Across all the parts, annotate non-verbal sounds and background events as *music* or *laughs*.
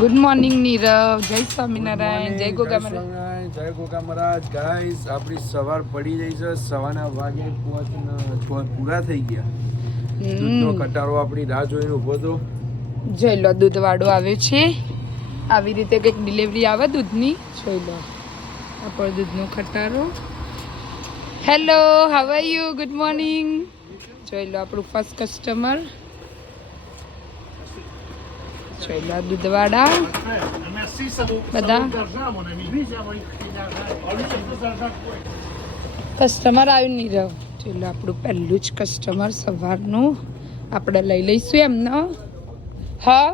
Good morning Nirav જય સ્વામિનારાયણ જય ગોગા મહારાજ જય ગોગા મહારાજ ગાઈસ આપણી સવાર પડી રહી છે. સવારના વાગે પહોંચના પૂરા થઈ ગયા. દૂધનો કટારો આપણી રાહ જોઈને ઊભો હતો જોઈ લો દૂધવાળો આવ્યો છે. આવી રીતે કંઈક ડિલિવરી આવે દૂધની? જોઈ લો. આપણો દૂધનો ખટારો hello how are you good morning જોઈ લો આપણું ફર્સ્ટ કસ્ટમર જોઈ દૂધવાડા, બધા. કસ્ટમર આવ્યું નહીં રહ્યો. એટલે આપણું પહેલું જ કસ્ટમર સવારનું આપણે લઈ લઈશું એમનો. હા?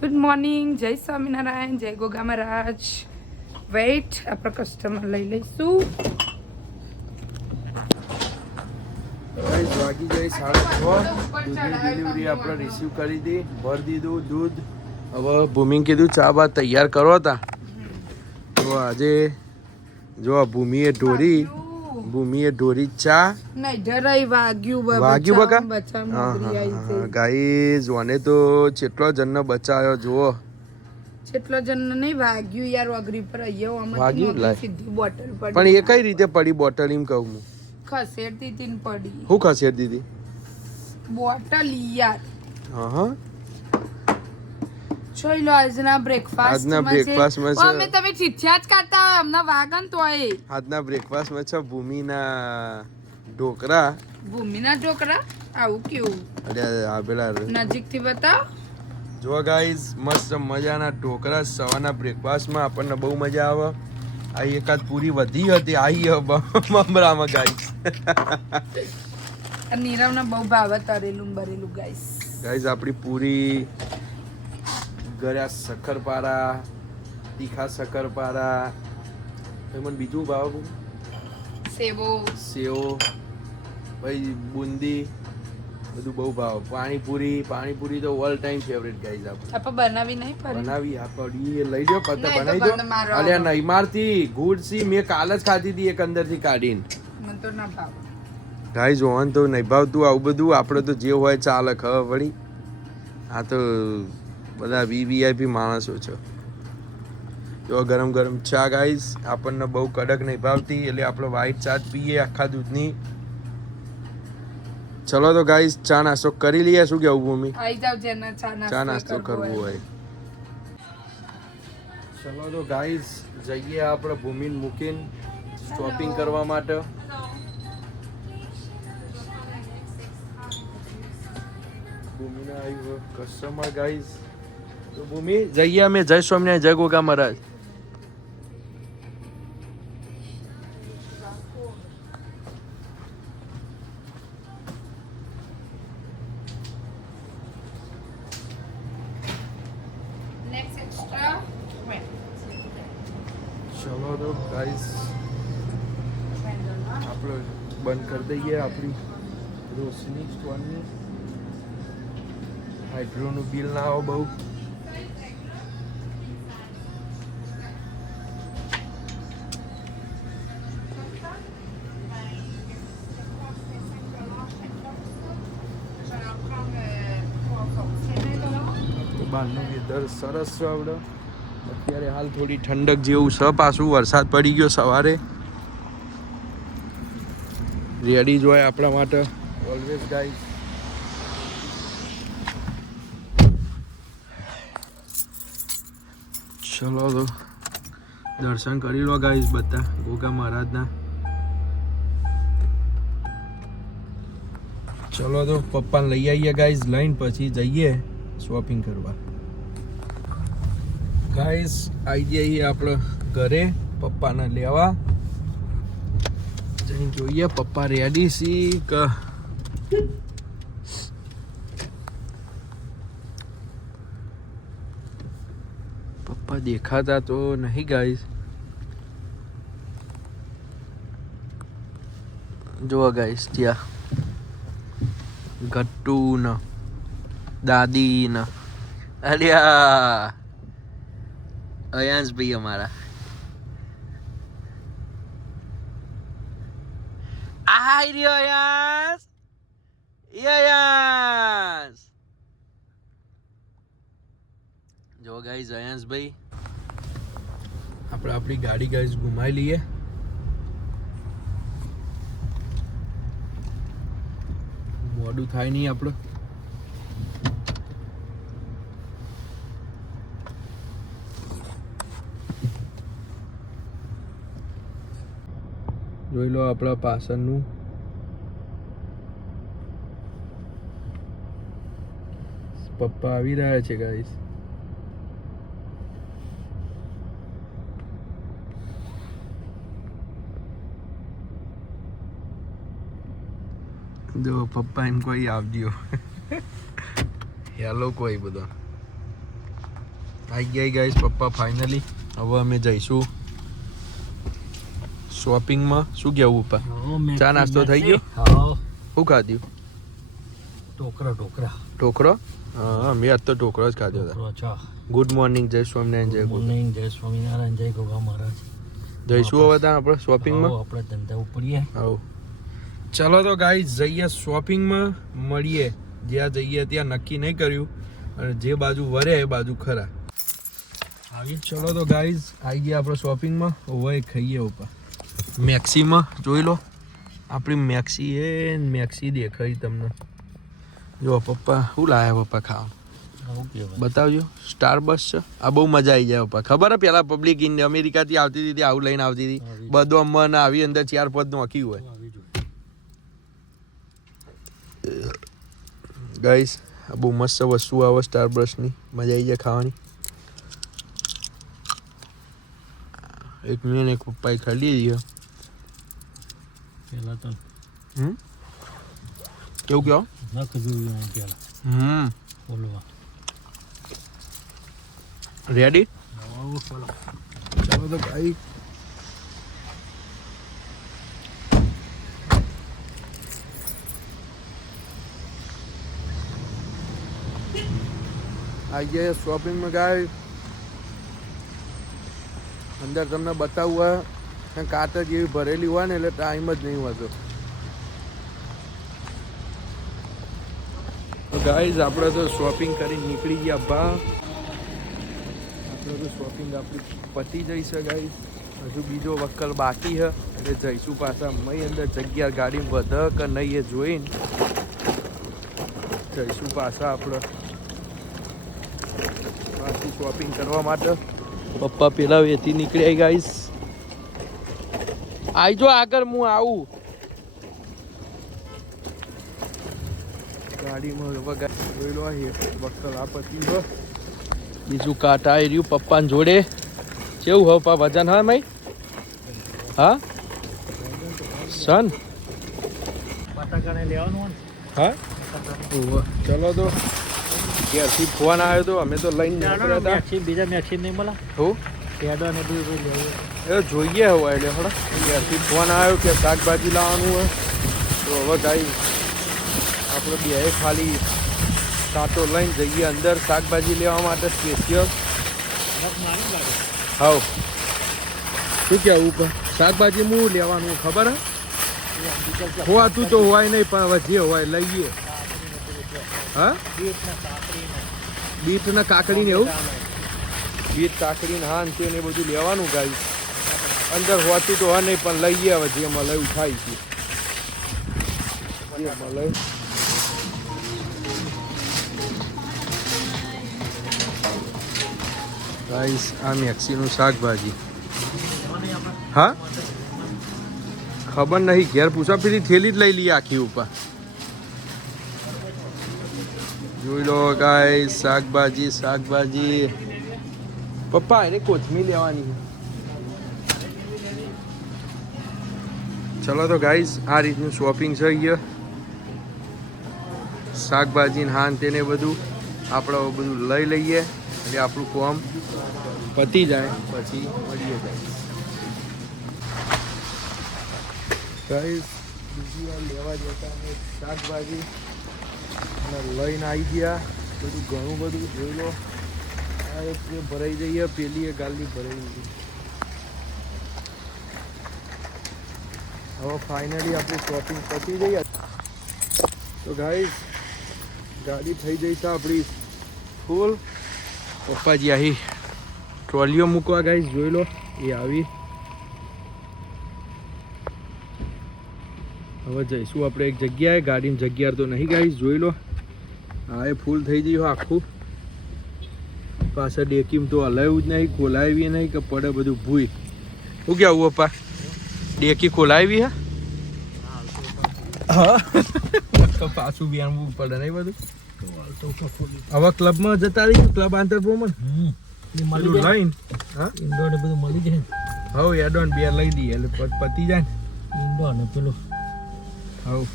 ગુડ મોર્નિંગ જય સ્વામિનારાયણ, જય ગોગા મહારાજ. વેઇટ આપણે કસ્ટમર લઈ લઈશું ગાઈસ વાગી ગઈ સાડા છ. દૂધની ડિલિવરી આપણે રિસીવ કરી હતી ભરી દીધું દૂધ. હવે ભૂમિ કીધું ચા બા તૈયાર કરો હતા તો આજે જો આ ભૂમિએ ઢોરી ભૂમિએ ઢોરી ચા. વાગ્યું બકા? ગાઈઝ ઓને તો કેટલો જન્ન બચાવ્યો જુઓ. જેટલો જણ નહીં વાગ્યું યાર પર અહીંયા. સીધી બોટલ પણ એ કઈ રીતે પડી બોટલ એમ કહું હું? ખસેડતી તીન પડી. હું ખસેડી દીધી? બોટલ યાર. હા હા. જોઈ લો આજના બ્રેકફાસ્ટ આજના breakfastમાં છે- અમે તમે ચીઠિયા જ કાઢતા હોય અમને વાગન તોય આજના બ્રેકફાસ્ટમાં છે ભૂમિના ઢોકરા. ભૂમિના ઢોકરા? આવું કેવું? અરે આ પેલા નજીકથી બતાવ. જો ગાઈઝ મસ્ત મજાના ઢોકરા સવારના બ્રેકફાસ્ટમાં આપણને બહુ મજા આવે. આ એકાદ પૂરી વધી હતી આવી મમરામાં ગાઈઝ *laughs* નીરવને બહુ ભાવે તરેલું બરેલું ગાઈસ ગાઈઝ આપણી પૂરી આ શક્કરપારા તીખા શક્કરપારા મને બીજું ભાવ સેવો. સેવો. પછી બુંદી. બધું બહુ ભાવ. પાણીપુરી પાણીપુરી તો ઓલ ટાઈમ ફેવરેટ ગાઈઝ આપણે. આપણે બનાવી નહીં ફરી બનાવી આપડી લઈ લો પત્તા બનાવી દો. અલ્યા નહીં મારતી. ગુડ સી મેં કાલ જ ખાધી હતી એક અંદરથી કાઢીને. મને તો ના ભાવે. ગાઈ જોવાનું તો નહીં ભાવતું આવું બધું. આપણે તો જે હોય ચાલે ખબર પડી? આ તો બધા વીવીઆઈપી માણસો છે. જો ગરમ ગરમ ચા ગાઈસ આપણને બહુ કડક નહીં ભાવતી એટલે આપણે વ્હાઈટ ચા જ પીએ આખા દૂધની. ચલો તો ગાઈસ ચા નાસ્તો કરી લઈએ. શું કેવું ભૂમિ? ચા નાસ્તો કરવો કરવો હોય. ચલો તો ગાઈસ જઈએ આપણે ભૂમિને મૂકીને શોપિંગ કરવા માટે. ભૂમિના આવ્યો કસ્ટમર ગાઈસ તો ભૂમિ જઈએ અમે જય સ્વામિનારાયણ જય ગોગા મહારાજ. હાઇડ્રોનું બિલ ના આવો બહુ. બહારનું વેધર સરસ આપણે અત્યારે હાલ થોડી ઠંડક જેવું છે, પાછું વરસાદ પડી ગયો સવારે. રેડી જ હોય આપણા માટે. ઓલવેઝ ગાઈસ ચલો તો દર્શન કરી લો ગાઈસ બધા, ગોગા મહારાજના. ચલો તો પપ્પાને લઈ આવીએ ગાઈસ લઈને પછી જઈએ શોપિંગ કરવા. ગાઈઝ આવી જઈએ આપણે ઘરે, પપ્પાને લેવા. જઈને જોઈએ, પપ્પા રેડી સી કે દેખાતા તો નહીં ગાઈસ જુઓ ગાઈસ ત્યાં. ગટ્ટુ ન દાદી ન અલ્યા! અયાંશ ભાઈ અમારા. આઈ રહ્યો અયાંશ! અયાંશ! જો અયાંશભાઈ આપણે આપણી ગાડી ગાઈઝ ઘુમાઈ લઈએ. મોડું થાય નહીં આપણે. જોઈ લો આપણા પાછળનું. પપ્પા આવી રહ્યા છે ગાઈસ જો પપ્પા એમ કોઈ આવજો. હેલો કોઈ બધો. આવી ગયા ગાઈસ પપ્પા ફાઇનલી હવે અમે જઈશું શોપિંગમાં શું કહેવું પપ્પા? ચા નાસ્તો થઈ ગયો? શું ખાધ્યું ટોકરા ટોકરા ઢોકળો? હા મેં આજ તો ઢોકળો જ ખાધો હતો. ગુડ મોર્નિંગ જય સ્વામિનારાયણ જય ગુડ મોર્નિંગ જય સ્વામિનારાયણ જય ગોગા મહારાજ. જઈશું હવે ત્યાં આપણે શોપિંગમાં આપણે ધંધા ઉપડીએ આવો ચલો તો ગાઈ જઈએ શોપિંગમાં મળીએ. જ્યાં જઈએ ત્યાં નક્કી નહીં કર્યું. અને જે બાજુ વરે એ બાજુ ખરા. આવી ચલો તો ગાઈઝ આવી ગયા આપણે શોપિંગમાં હોય ખાઈએ ઉપર. મેક્સીમાં જોઈ લો. આપણી મેક્સી એ મેક્સી દેખાય તમને. જો પપ્પા શું લાયા પપ્પા ખાવા? બતાવજો. સ્ટાર બસ છે. આ બહુ મજા આવી જાય પપ્પા. ખબર હે પેલા પબ્લિક ઇન્ડિયા અમેરિકાથી આવતી હતી આવું લઈને આવતી હતી. બધો મન આવી અંદર ચાર પદ નોખી હોય આવી જોઈએ ગાઈસ આ બહુ મસ્ત વસ્તુ આવે સ્ટાર બ્રશની મજા આવી જાય ખાવાની. એક મેં એક પપ્પાએ ખાલી દીધી પહેલાં તો હમ? કેવું કહો નખ જોયું પહેલાં. હમ. બોલવા રેડી ચલો તો ભાઈ. ગયા શોપિંગમાં ગાય અંદર તમને બતાવવું હોય કાતર જેવી ભરેલી હોય ને એટલે ટાઈમ જ નહીં હોતો. ગાઈઝ આપણે તો શોપિંગ કરી નીકળી ગયા બા આપણે તો શોપિંગ આપણી પતી જઈ છે ગાઈઝ હજુ બીજો વકલ બાકી છે. એટલે જઈશું પાછા મય અંદર જગ્યા ગાડી વધ કે નહીં એ જોઈને. જઈશું પાછા આપણે. પાછી શોપિંગ કરવા માટે. પપ્પા પેલા વેતી નીકળ્યા ગાઈસ આઈજો આગળ હું આવું. ગાડીમાં વગાડી જોયેલો જોઈ લો આપતી હે- છે બીજું કાંટા આવી રહ્યું પપ્પાને જોડે. કેવું હવે પા વજન હા મય હા? સન? હા. ચલો તો. ઘેરથી ફોન આવ્યો તો અમે તો લઈને નીકળ્યા હતા. બીજા મેચી નહીં મળે. હું? પેડો ને બધું એ જોઈએ હવે એટલે હળો ઘેરથી ફોન આવ્યો કે શાકભાજી લાવવાનું હોય. તો હવે ગાઈ આપણે બે ખાલી કાંટો લઈને જઈએ અંદર શાકભાજી લેવા માટે સ્પેશિયલ હાવ શું કહેવું ઉપર? શાકભાજી હું લેવાનું ખબર હે? હોવાતું તો હોય નહીં પણ હવે જે હોય લઈએ. હા બીટ ને કાકડી ને એવું? બીટ કાકડી ને હા ને તે બધું લેવાનું ગાય અંદર હોતું તો હા નહીં પણ લઈએ હવે જે એવું થાય છે. જે ગાઈસ, આ મેક્સીનું શાકભાજી. હા? ખબર નહીં, ઘેર પૂછા, પેલી થેલી જ લઈ લઈએ આખી ઉપર. જોઈ લો ગાય શાકભાજી શાકભાજી. પપ્પા, એને કોથમી લેવાની ચલો તો ગાઈઝ આ રીતનું શોપિંગ છે અહીંયા શાકભાજી ને હાન તેને બધું આપણે બધું લઈ લઈએ. એટલે આપણું કોમ પતી જાય, પછી મળીએ ગાઈઝ બીજી વાર લેવા જતા શાકભાજી. અને લઈને આવી ગયા. બધું ઘણું બધું જોઈ લો. આ એક ભરાઈ જઈએ પેલી એ ગાલી ભરાઈ ગઈ હવે ફાઇનલી આપણી શોપિંગ પતી ગઈ. તો ગાઈસ ગાડી થઈ જઈ છે આપણી ફૂલ પપ્પાજી આહી ટ્રોલીઓ મૂકવા ગાઈસ જોઈ લો. એ આવી. હવે જઈશું આપણે એક જગ્યાએ. ગાડીની જગ્યા તો નહીં ગાઈશ જોઈ લો. હા એ ફૂલ થઈ ગયું આખું. પાછળ ડેકીમ તો હલાવ્યું જ નહીં ખોલાવી નહીં કે પડે બધું ભૂઈ. શું કેવું પપ્પા ડેકી ખોલાવી હે? હા. તો પાછું બિયારવું પડે નહીં બધું? હવે ક્લબમાં જતા રહી ક્લબ આંતર પ્રોમન હમ. એ મળી બધું લઈને હા? ઇન્ડોર બધું મળી જાય. હવે એડોન બે લઈ દઈએ એટલે પત- પતી જાય ને. ઇન્ડોર ને પેલું હવ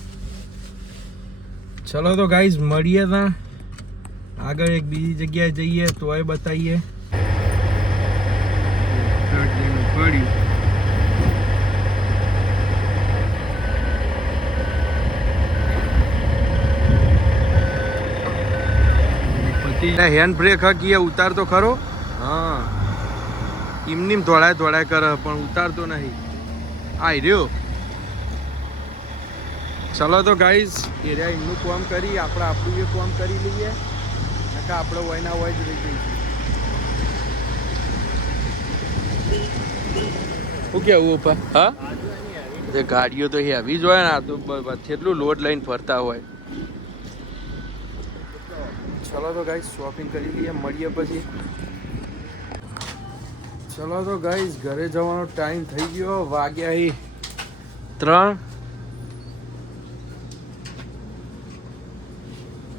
ચલો તો ગાઈઝ મળીએ ત્યાં. આગળ એક બીજી જગ્યાએ જઈએ, તોય બતાવીએ. પડ્યું હેન્ડ બ્રેક હકીએ ઉતાર તો ખરો? હા. ઇમનીમ ધોળાય ધોળાય કરે, પણ ઉતારતો નહીં. આ રહ્યો. ચલો તો ગાઈઝ એરિયા એમનું કામ કરી આપણે આપણું એ કામ કરી લઈએ. નકા આપણે હોય ના હોય જ રહી જઈએ. શું કેવું ઉપર હા? ગાડીઓ તો હેવી જ હોય ને આ તો કેટલું લોડ લઈને ફરતા હોય. ચલો તો ગાઈઝ શોપિંગ કરી લઈએ મળીએ પછી. ચલો તો ગાઈઝ ઘરે જવાનો ટાઈમ થઈ ગયો વાગ્યા એ ત્રણ.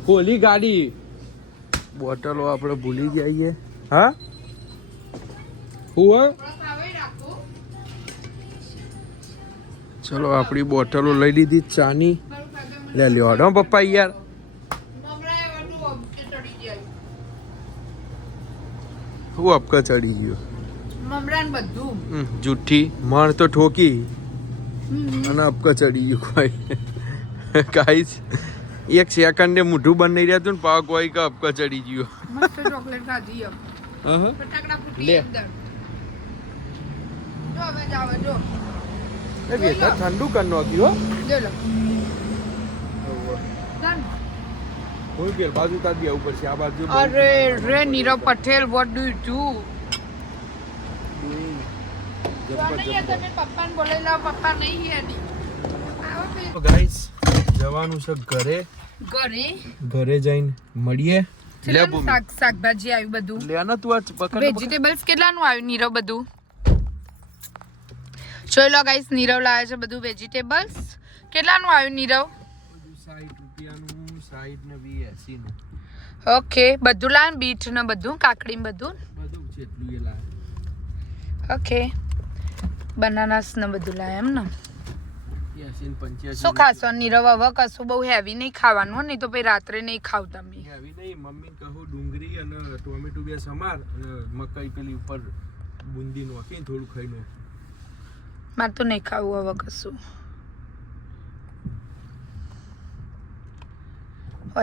ખોલી ગાડી. બોટલો આપણે ભૂલી જઈએ હા? હું ચલો આપણી બોટલો લઈ લીધી ચાની. લે લ્યો હડો પપ્પા યાર. હું અપકા ચડી ગયો? મમરાન બધું. જુઠ્ઠી. મણ તો ઠોકી. અને અપકા ચડી ગયું કોઈ. *laughs* કાઈ જ એક સેકન્ડે મોઢું બંધ નહીં રહેતું ને પાવ કોઈ કે અપકા ચડી ગયો. મસ્ત ચોકલેટ ખાધી ફટાકડા ફૂટી અંદર. જો હવે જાવ જો. એ વેધર ઠંડુ કર નાખ્યું જો લો. હો. બાજુ તાર દેવું પડશે આ બાજુ અરે રે Nirav Patel what do you do પપ્પાને બોલાવી લાવો. પપ્પા નહીં આવો. ગાઈસ જવાનું છે ઘરે. ઘરે. ઘરે જઈને મળીએ. શાક શાકભાજી આવ્યું બધું. લે ના તું આ. વેજીટેબલ્સ કેટલાનું આવ્યું? નીરવ બધું. જોઈ લો ગાઈસ નીરવ લાવે છે બધું વેજીટેબલ્સ કેટલાનું આવ્યું નીરવ? બધું 60 રૂપિયાનું 60 ને 80 નું ઓકે બધું લાવે બીટ ને બધું કાકડી ને બધું? બધું જેટલું એ લાવે. ઓકે બનાનાસ ને બધું લાવે એમ ને? 80 ને 85 શું ખાશો? નીરવ હવે કશું બહુ હેવી નહીં ખાવાનું નહીં તો પછી રાત્રે નહીં ખાવ તમે. હેવી નહીં મમ્મી કહો ડુંગળી અને ટોમેટો બે સમાર અને મકાઈ પેલી ઉપર બુંદી નાખીને થોડું ખાઈ લો મારે તો નહીં ખાવું હવે કશું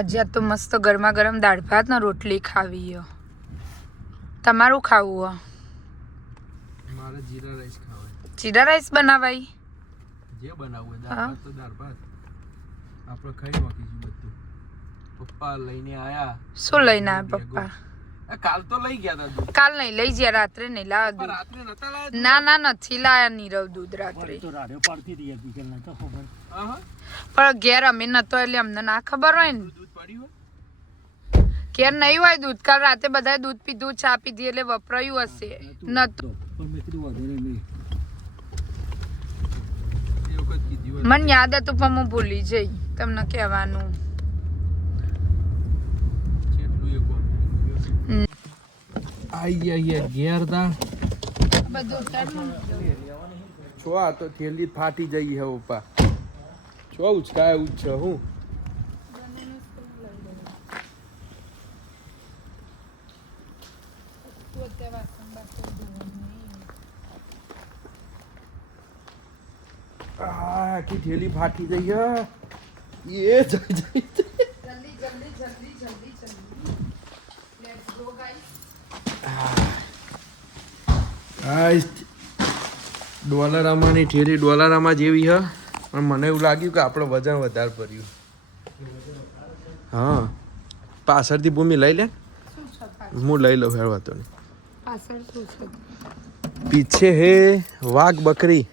હજી તો મસ્ત ગરમા ગરમ દાળ ભાત ને રોટલી ખાવી હો. તમારું ખાવું મારે જીરા રાઈસ ખાવાય. જીરા રાઈસ બનાવાય? જે બનાવવું દાળ ભાત તો દાળ ભાત. આપણે ખાઈ નાખીશું બધું. પપ્પા લઈને આયા. શું લઈને આયા પપ્પા? કાલ તો લઈ ગયા કાલ નહીં લઈ જ્યાં રાત્રે નહીં લાવા દૂધ. રાત્રે નતા લાયા ના ના નથી લાયા નીરવ દૂધ રાત્રે. તો રાડ્યો પાડતી હતી યાર નતો ખબર. હા હા. પણ ઘેર અમે નતો એટલે અમને ના ખબર હોય ને. દૂધ પડ્યું ઘેર નહીં હોય દૂધ. કાલ રાતે બધાએ દૂધ પીધું ચા પીધી એટલે વપરાયું હશે. નતું પણ મેં કીધું વધારે નહીં હોય એ વખત કીધું હોય. મને યાદ હતું પણ હું ભૂલી જઈ. તમને કહેવાનું. આઈ ગયા ઘેર તા. બધું છો આ તો થેલી ફાટી જઈ હે ઉપા. છો ઉચકાય ઉચ હું આ આખી થેલી ફાટી ગઈ હે. એ જઈ જઈ. જલ્દી જલ્દી જલ્દી જલ્દી જલ્દી. લેટ્સ ગો ગાઈસ આ થેલી ડોલરામાં જેવી હે. પણ મને એવું લાગ્યું કે આપણે વજન વધારે પડ્યું. હા. પાછળથી ભૂમિ લઈ લે? હું લઈ લઉં હેડવા તો પાછળ પીછે હે વાઘ બકરી.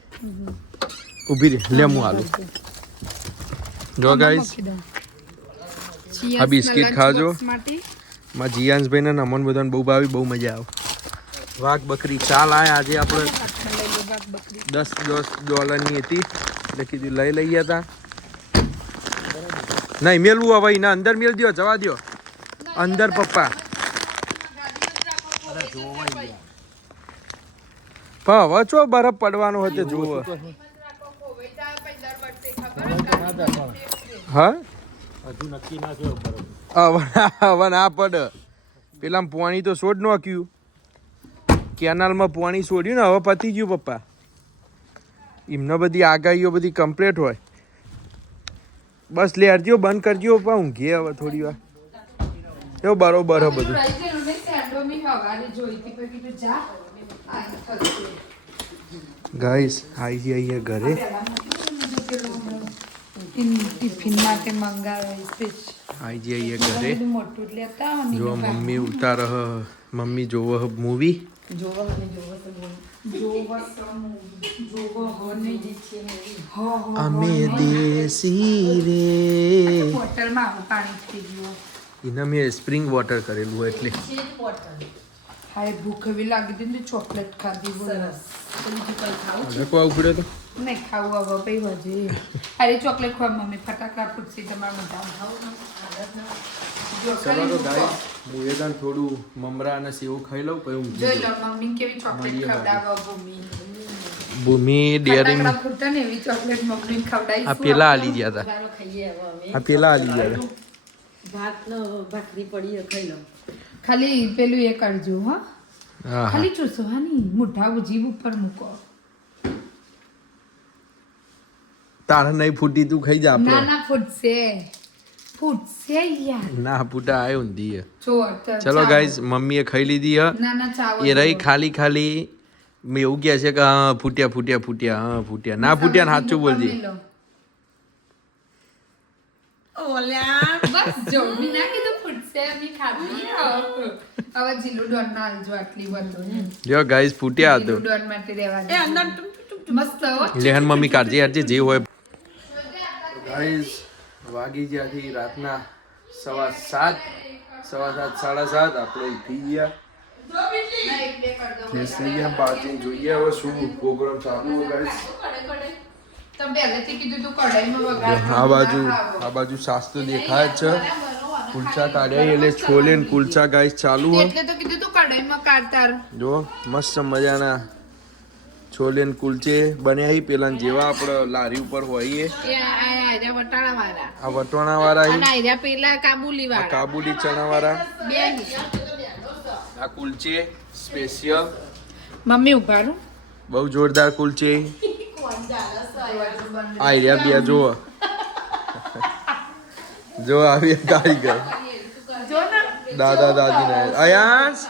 ઊભી રે લેમું આલુ. જો ગાઈસ આ બિસ્કિટ ખાજો. માં જીયાંશભાઈ ને નમન બધાને બહુ ભાવી બહુ મજા આવે. વાઘ બકરી ચાલ આય આજે આપણે દસ દસ ડોલરની હતી. એટલે કીધું લઈ લઈએ હતા નહીં મેલવું હવે એના અંદર મેલ દ્યો જવા દ્યો. અંદર પપ્પા. પણ હવે ચો બરફ પડવાનો હતો જુઓ હા? હજુ નક્કી ના થયો હવે હવે ના પડ. પેલા પાણી તો છોડ નાખ્યું. કેનાલમાં પાણી છોડ્યું ને હવે પતી ગયું પપ્પા. એમને બધી આગાહીઓ બધી કમ્પ્લીટ હોય. બસ લે અરજીઓ બંધ કરજો પપ્પા ઊંઘીએ હવે થોડી વાર. એવું બરોબર હે બધું. ગાઈસ આઈ અહીંયા ઘરે. ટિફિન માટે મંગાવે આઈ જઈએ ઘરે. મોટું લેતા જો મમ્મી ઉતાર હ મમ્મી જોવો હ મૂવી જોવો અમે દેશી રે. બોટલમાં પાણી થઈ ગયું એના મેં સ્પ્રિંગ વોટર કરેલું હોય એટલે હા એ ભૂખ એવી લાગી હતી ચોકલેટ ખાધી બોલો. બીજું કંઈ ખાવું છે? તો? નહીં ખાવું હવે કઈ હજી અરે ચોકલેટ ખવા મમ્મી ફટાકડા ફૂટશે તમારા એ તને થોડું મમરા અને સેવ ખાઈ લઉં પછી જો લો મમ્મી કેવી ચોકલેટ ખવડાવો ભૂમિ. ભૂમિ ડેરી ને એવી ચોકલેટ મમ્મી ખવડાવી આ પેલા આલી ગયા હતા. આ પેલા આલી ગયા હતા. ભાત નો ભાખરી પડી છે, ખાઈ લો ખાલી પેલું એ કરજો હા. હા હા. ખાલી ચૂસવાની મોઢા જીભ ઉપર મૂકો. તારે નહીં ફૂટી તું ખાઈ જા ના આપણે. ના ફૂટશે. ફૂટશે યાર. ના ફૂટા આયો ઊંધી હે. ચલો ગાઈસ મમ્મીએ ખાઈ લીધી હ. ના ના ચાવો એ રહી ખાલી ખાલી. મેં એવું કહે છે કે હા ફૂટ્યા ફૂટ્યા ફૂટ્યા હા ફૂટ્યા. ના ફૂટ્યા ને સાચું બોલજે. જમી બસ જો મેં ના કીધું ફૂટશે મેં ખાધી. હવે જીલું ડોન ના આલજો આટલી બધું. જો ગાઈઝ ફૂટ્યા હતો ડોન માટે રહેવા એ અંદર ટુમ ટુમ ટુમ મસ્ત લેહન મમ્મી કાળજી હારજે જે હોય. ગાઈઝ વાગી જ્યાંથી રાતના સવા સાત સવા સાત સાડા સાત આપણે ઉઠી ગયા. ફ્રેશ થઈ ગયા બાજુ જોઈએ હવે શું પ્રોગ્રામ ચાલુ હોય ગાઈઝ. આ બાજુ આ બાજુ સાસ તો દેખાય છે. કુલચા કાઢ્યા એટલે છોલે ને કુલચા ગાઈસ ચાલુ હોય. એટલે તો કીધું તું કઢાઈમાં કાઢતાર જો મસ્ત મજાના છોલે ને કુલચે બન્યા પેલા જેવા આપણે લારી ઉપર હોઈએ. આ વટાણા વાળા પેલા કાબુલી વાળા કાબુલી ચણા વાળા આ કુલચે સ્પેશિયલ. મમ્મી ઉભારું. બહુ જોરદાર કુલચે. આઈડિયા બે જો જો આવી કારીગર દાદા દાદી ને અયાંશ.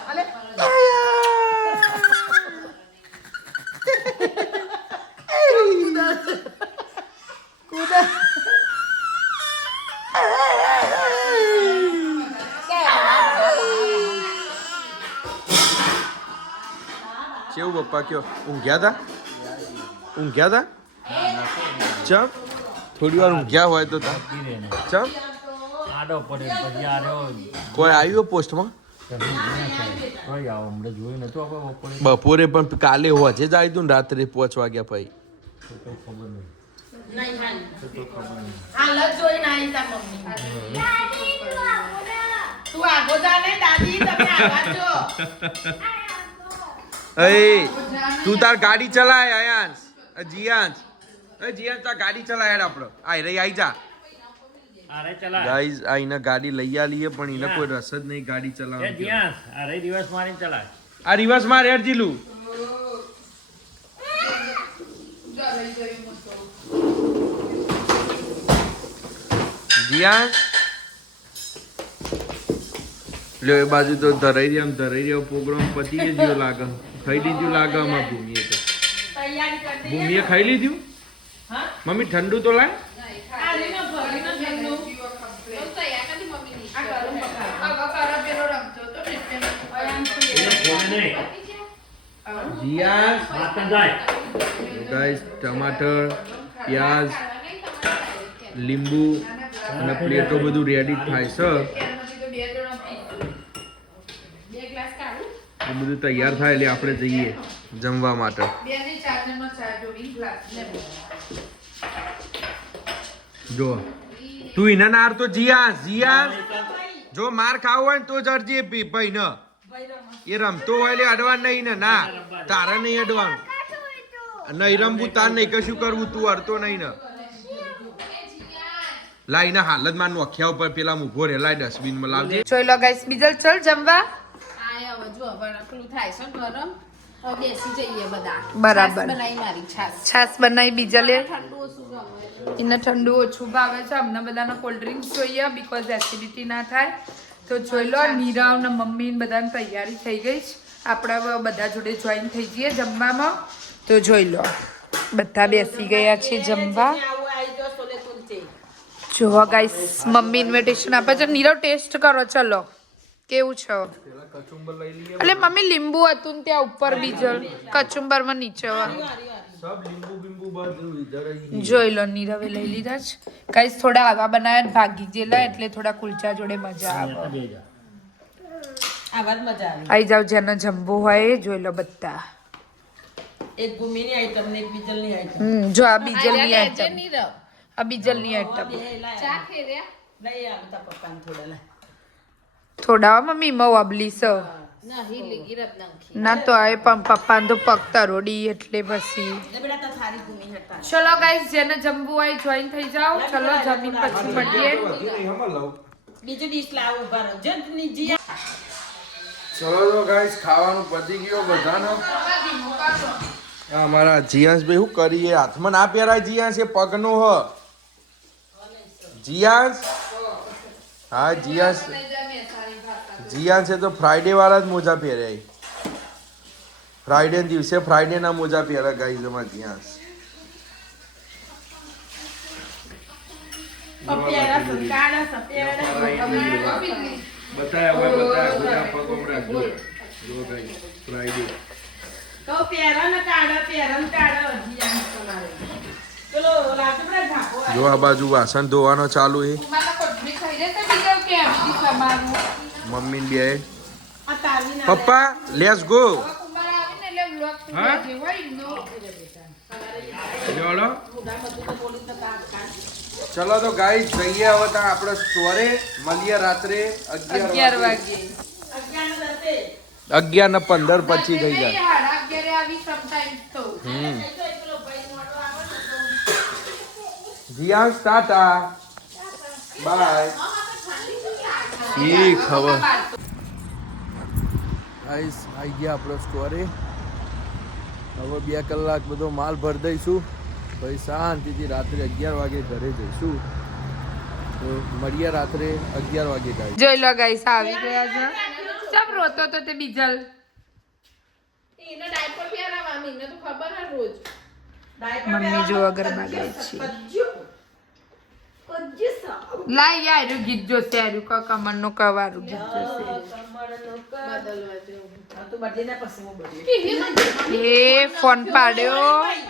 કેવું પપ્પા કયો ઊંઘ્યા તા ઊંઘ્યા હતા ચમ થોડી વાર ઊંઘ્યા હોય તો તા. ચમ આડો પડે પછી આ રહ્યો. કોઈ આવ્યો પોસ્ટમાં? બપોરે પણ કાલે હોજે જ આવી તું ને રાત્રે પાંચ વાગ્યા પછી. તો આગો જાને દાદી તમે આવા જો. એ તું તાર ગાડી ચલાય અયાંશ જીયાંશ. એ જીયાંશ તાર ગાડી ચલાય હેડ આપણો આઈ રહી આઈ જા. ગાઈઝ આ એને ગાડી લઈ આલીએ પણ એને કોઈ રસ જ નહીં ગાડી ચલાવવા જીયાંશ આ અરે રિવર્સ મારીને ચલાય. આ રિવર્સ માર રેડ જીલું. જીયાંશ? લ્યો એ બાજુ તો ધરાઈ રહ્યા ધરાઈ રહ્યો પ્રોગ્રામ પતી ગયો લાગે ખાઈ લીધું લાગે અમાર ભૂમિએ તો. તૈયારી કરી દઈએ ભૂમિએ ખાઈ લીધું? મમ્મી ઠંડુ તો લાય આ રીનો ભરીનો ઠંડુ. તો તૈયાર કરી મમ્મીની આ ગરમ પકાવ હવે કરો પેલો રમતો તો ને પેલો જીયા. ગાઈસ ટમાટર પ્યાજ લીંબુ અને પ્લેટો બધું રેડી થાય છે એ બધું તૈયાર થાય એટલે આપણે જઈએ જમવા માટે. જો. તું એને નાર તો જીયા જીયા જો માર ખાવો હોય ને તો જ અરજી પી ભાઈ ન. એ રમતો હોય એટલે અડવાનું નહીં ને ના. તારે નહીં અડવાનું. નહીં રમવું તાર નહીં કશું કરવું તું અડતો નહીં ને. લાઈ ના હાલતમાં નોખ્યા ઉપર પેલા ઊભો રે લાઈ ડસ્ટબિનમાં લાવજે. જોઈ લો ગાઈસ બીજલ ચલ જમવા. જો પેલું થાય છે ગરમ. બેસી જઈએ બધા. બરાબર. છાશ બનાવી છાસ ઠંડુ ઓછું એને ઠંડુ ઓછું ભાવે છે. અમને બધાને કોલ્ડ ડ્રિંક્સ જોઈએ બીકોઝ એસિડિટી ના થાય. તો જોઈ લો નીરાવ ને મમ્મી બધાની તૈયારી થઈ ગઈ છે. આપણે બધા જોડે જોઈન થઈ જઈએ જમવામાં. તો જોઈ લો બધા બેસી ગયા છે જમવા. જો જોવા ગાઈસ મમ્મી ઇન્વિટેશન આપે છે. નીરવ ટેસ્ટ કરો ચલો. કેવું છે? એટલે મમ્મી લીંબુ હતું ને ત્યાં ઉપર બીજલ. કચુંબરમાં નીચે હોય સબ લીંબુ બીંબુ બધું ઇધર હી જોઈ લો નીરવે લઈ લીધા છે કઈ થોડા આવા બનાવ્યા ને ભાગી ગયેલા એટલે થોડા કુલચા જોડે મજા આવે. આવા મજા આવી. આઈ જાવ જેનો જમવું હોય એ જોઈ લો બધા. એક ભૂમિની આઈટમ ને એક બીજલની આઈટમ હમ જો આ બીજલની આઈટમ આ બીજલની આઈટમ ચા ખેર્યા લઈ આવતા પપ્પાને થોડા થોડા મમ્મી મઉ અબલી સો નહીં લીગી રત નંખી ના તો આ પણ પપ્પા તો પગ રોડી એટલે પછી. ચલો ગાઈસ જેને જમવું હોય જોઈન થઈ જાઓ. ચલો જમીન પછી મળીએ. બીજું ડીશ લાવ ઊભા રહો. જંતની જી ચલો તો ગાઈસ ખાવાનું પતી ગયો બધાનો. અમારા જીયાંશ ભાઈ શું કરીએ? હાથમાં ના પહેરાય જીયાંશ એ પગનો હ. જીયાંશ હા જીયાંશ જીયાંશ છે તો ફ્રાઈડે વાળા જ મોજા પહેર્યા ફ્રાઈડે દિવસે ફ્રાઈડે ના મોજા પહેરે ગાઈઝ અમારા સપિયારા બતાયા હોય બતાયા. બધા જો ફ્રાઈડે તો કાઢા જીયા તમારે. આ બાજુ વાસણ ધોવાનો ચાલુ છે. મમ્મી બે. પપ્પા લેસ ગો ચલો તો ગાઈ જઈએ હવે ત્યાં આપણે સ્વરે મળીએ રાત્રે અગિયાર વાગે. અગિયાર ને પંદર પછી થઈ જાય. હમ. જીયા ટાટા. બાય ઈ ખબર. ગાઈસ આવી ગયા આપણો સ્ટોરે હવે બે કલાક બધો માલ ભરી દઈશું. પછી શાંતિથી રાત્રે અગિયાર વાગે ઘરે જઈશું. તો મળીએ રાત્રે અગિયાર વાગે ગાઈસ જોઈ લો ગાઈસ આવી ગયા છે. સબ રોતો તો તે બીજલ એને ડાયપર પહેરાવવાનું એને તો ખબર હે રોજ. મમ્મી જો અગરબા ગાય છે. લાઈ યાર જોશે આર્યું ક કમર નો કવારું ગીત જોશે. બદલવા જેવું આ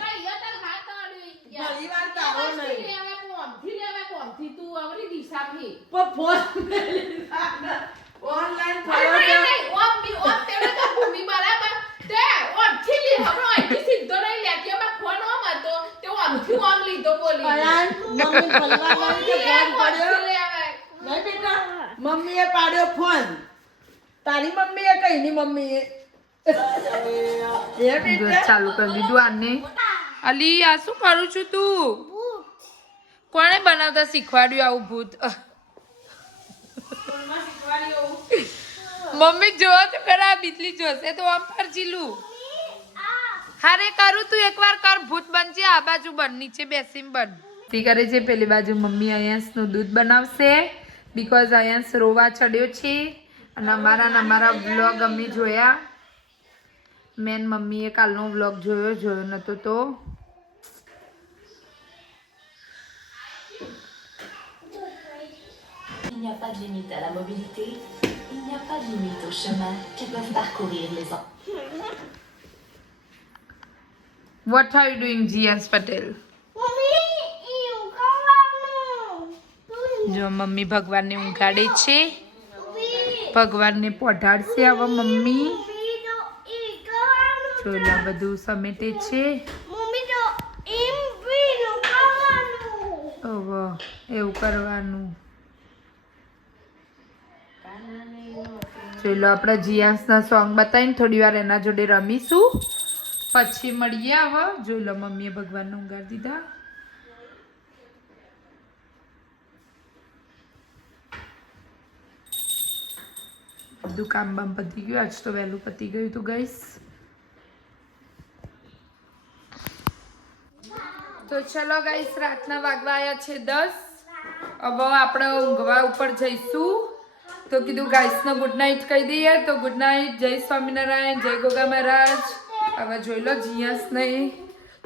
તો બર્થડે ના પછી હું બર્થડે એ ફોન પાડ્યો હતો વાર તારો નહીં પણ ફોન ઓનલાઈન ફોલો મમ્મી ફલવા નહીં બેટા મમ્મીએ પાડ્યો ફોન. તારી મમ્મીએ કઈ ની મમ્મીએ? ચાલુ કરી દીધું આને. અલી આ શું કરું છું તું? કોણે બનાવતા શીખવાડ્યું આવું ભૂત? મમ્મી જો તો ખરા બીજલી જોશે તો આમ ફરજીલું હારે કરું તું એકવાર કર ભૂત બનજે આ બાજુ બન નીચે બેસીને બન. તી કરે છે પેલી બાજુ મમ્મી અયાંશનું દૂધ બનાવશે. બીકોઝ અયાંશ રોવા ચડ્યો છે. અને અમારા ને અમારા વ્લોગ અમે જોયા. મેન મમ્મીએ કાલનો વ્લોગ જોયો જોયો નહોતો તો. Il n'y a pas de limite à la mobilité, il n'y a pas de limite au chemin que peuvent parcourir les enfants. What are you doing, G S Patel જો mummy ભગવાનને ઊંઘાડે છે ભગવાનને પઢાડશે આવા મમ્મી છોલા બધું સમેટે છે હવે એવું કરવાનું ચલો આપણા જીયાસના સોંગ બતાવીને થોડી વાર એના જોડે રમીશું. પછી મળીએ હવે જોઈ લો મમ્મીએ ભગવાનને ઊંઘાડી દીધા. બધું કામ બામ પતી ગયું. આજ તો વહેલું પતી ગયું તું ગઈશ તો ચલો ગઈશ રાતના વાગવા આવ્યા છે દસ. હવે આપણે ઊંઘવા ઉપર જઈશું. તો કીધું ગાઈસને ગુડ નાઇટ કહી દઈએ. તો ગુડ નાઇટ જય સ્વામિનારાયણ જય ગોગા મહારાજ. હવે જોઈ લો જીયાસ નહીં.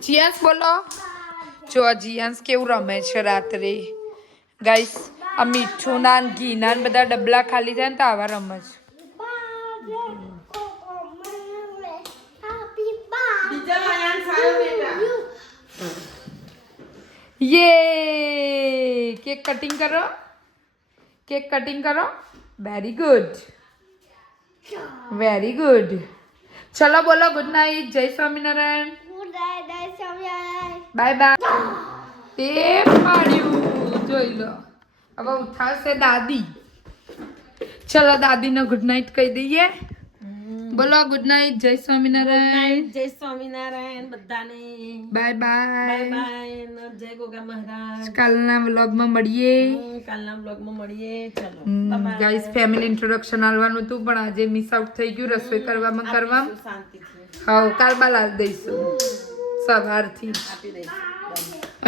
જીયાસ બોલો. જો આ જીયાસ કેવું રમે છે રાત્રે. ગાઈસ આ મીઠું ના ઘી ના બધા ડબલા ખાલી થાય ને તો આવા રમે છે. યે કેક કટિંગ કરો. કેક કટિંગ કરો. વેરી ગુડ વેરી ગુડ ચલો બોલો ગુડ નાઇટ જય સ્વામિનારાયણ બાય બાય તે પાડ્યું. જોઈ લો. હવે ઉઠાવશે દાદી. ચલો દાદીને ગુડ નાઇટ કહી દઈએ. બોલો ગુડ નાઇટ જય સ્વામિનારાયણ. જય સ્વામિનારાયણ બધાને. બાય બાય બાય જય ગોગા મહારાજ. કાલના વ્લોગમાં મળીએ. કાલના બ્લોગમાં મળીએ. ચલો ગાઈસ ફેમિલી ઇન્ટ્રોડક્શન આલવાનું હતું પણ આજે મિસ આઉટ થઈ ગયું રસોઈ કરવામાં કરવામાં શાંતિથી. હા કાલબાલ લાલ દઈશું. સવારથી. આપી દઈશ.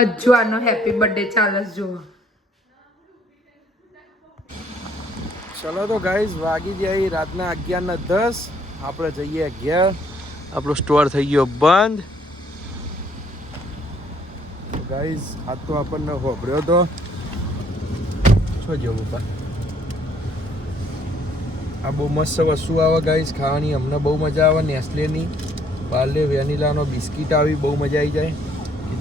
અજવાનો હેપી બર્થડે ચાલસ જુઓ. ચલો તો ગાઈઝ વાગી જાય રાતના અગિયારના દસ. આપણે જઈએ ઘેર. આપણો સ્ટોર થઈ ગયો બંધ. ગાઈઝ આ તો આપણને હોભર્યો તો. છો જેવું પણ આ બહુ મસ્ત વસ્તુ આવે ગાઈસ ખાવાની અમને બહુ મજા આવે, નેસ્લેની, પાર્લે, વેનીલાનો બિસ્કિટ આવી, બહુ મજા આવી જાય.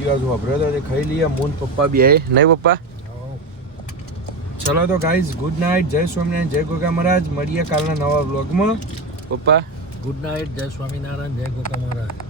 એ વાર વાપર્યો તો ખાઈ લઈએ. મૂન પપ્પા બી. આવે નહીં પપ્પા? ચલો તો ગાઈઝ ગુડ નાઇટ જય સ્વામિનારાયણ, જય ગોગા મહારાજ. મળીએ કાલના નવા વ્લોગમાં પપ્પા? ગુડ નાઇટ જય સ્વામિનારાયણ જય ગોકા મહારાજ.